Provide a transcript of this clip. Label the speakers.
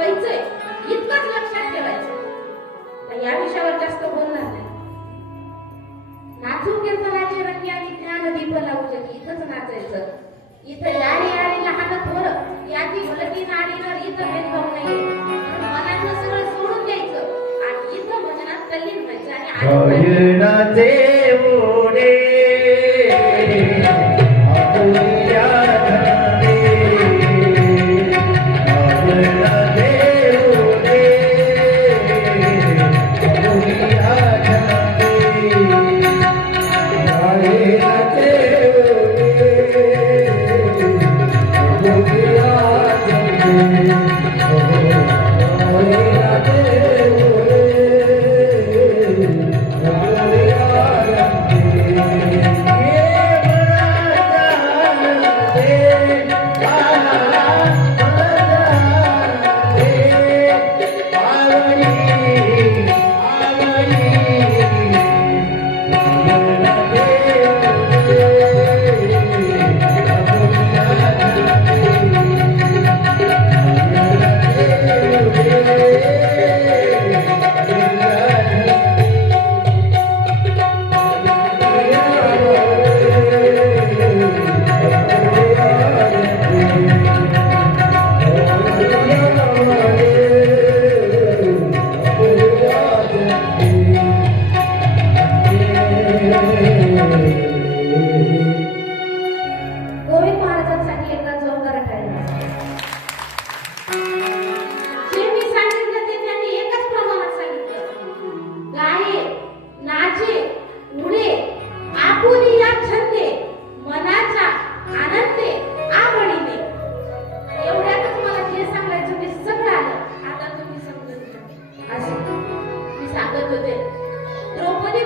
Speaker 1: व्हायचंय इतकंच लक्षात ठेवायचं. या विषयावर जास्त बोलणार नाही. नाचून कीर्तनाचे रंगी आणि ज्ञान दीप लावू इथंच नाचायचं. इथं यारी आणि लहान थोर याची भलती नाडी ना इथं भेदभाव नाही. मनाचं सगळं सोडून द्यायचं. आणि इथं भजनात कलीन व्हायचं आणि
Speaker 2: Thank you.
Speaker 1: सांगत होते. द्रौपदी